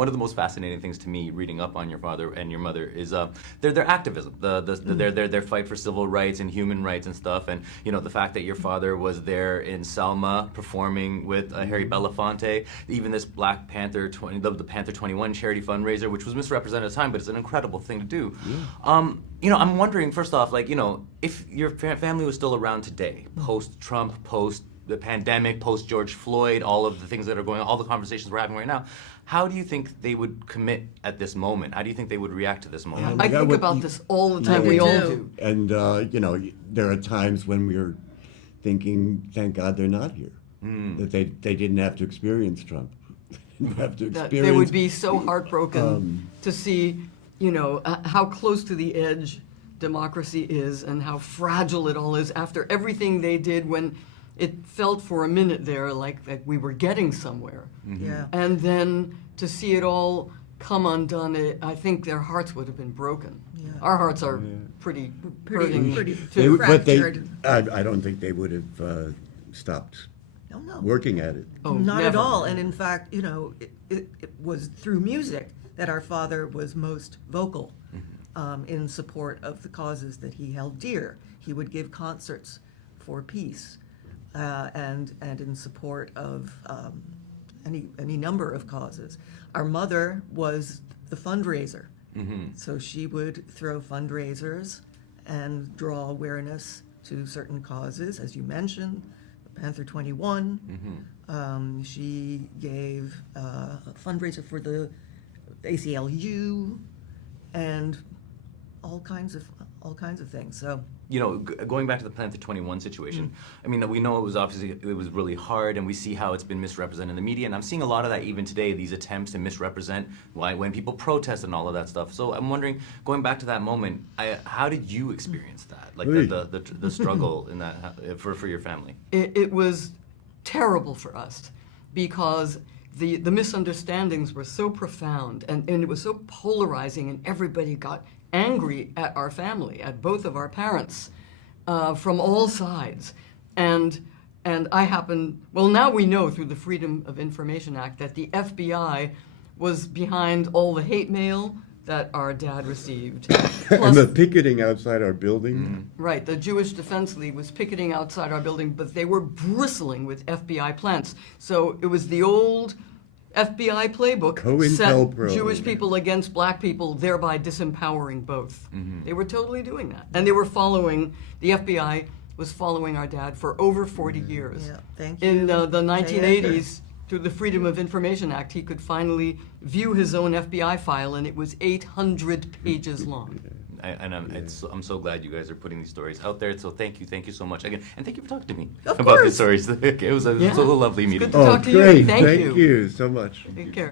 One of the most fascinating things to me, reading up on your father and your mother, is their activism, their fight for civil rights and human rights and stuff, and the fact that your father was there in Selma performing with Harry Belafonte, even this Black Panther the Panther 21 charity fundraiser, which was misrepresented at the time, but it's an incredible thing to do. Yeah. I'm wondering, first off, if your family was still around today, post-Trump, post the pandemic, post George Floyd, all of the things that are going on, all the conversations we're having right now, how do you think they would commit at this moment? How do you think they would react to this moment? I think about this all the time. We all do. And, there are times when we're thinking, thank God they're not here. That they didn't have to experience Trump. They would be so heartbroken to see, how close to the edge democracy is and how fragile it all is after everything they did when it felt for a minute there like we were getting somewhere. Mm-hmm. Yeah. And then to see it all come undone, I think their hearts would have been broken. Yeah. Our hearts are pretty fractured. I don't think they would have stopped working at it. Oh, not at all. And in fact, it was through music that our father was most vocal in support of the causes that he held dear. He would give concerts for peace. And in support of any number of causes. Our mother was the fundraiser, so she would throw fundraisers and draw awareness to certain causes, as you mentioned, Panther 21. She gave a fundraiser for the ACLU, and all kinds of things. So. Going back to the Panther 21 situation, I mean, we know it was really hard, and we see how it's been misrepresented in the media, and I'm seeing a lot of that even today, these attempts to misrepresent when people protest and all of that stuff. So I'm wondering, going back to that moment, how did you experience that, like the struggle in that for your family? It was terrible for us because the misunderstandings were so profound and it was so polarizing, and everybody got angry at our family, at both of our parents, from all sides. And now we know through the Freedom of Information Act that the FBI was behind all the hate mail that our dad received. Plus, and the picketing outside our building. Right, the Jewish Defense League was picketing outside our building, but they were bristling with FBI plants. So it was the old FBI playbook, set Jewish people against black people, thereby disempowering both. They were totally doing that. And they were the FBI was following our dad for over 40 years. Yeah, thank you. In the 1980s, through the Freedom of Information Act, he could finally view his own FBI file, and it was 800 pages long. I'm so glad you guys are putting these stories out there. So thank you so much again, and thank you for talking to me about these stories. It was so lovely meeting. Good to talk to you. Great. Thank you. Thank you so much. Take care.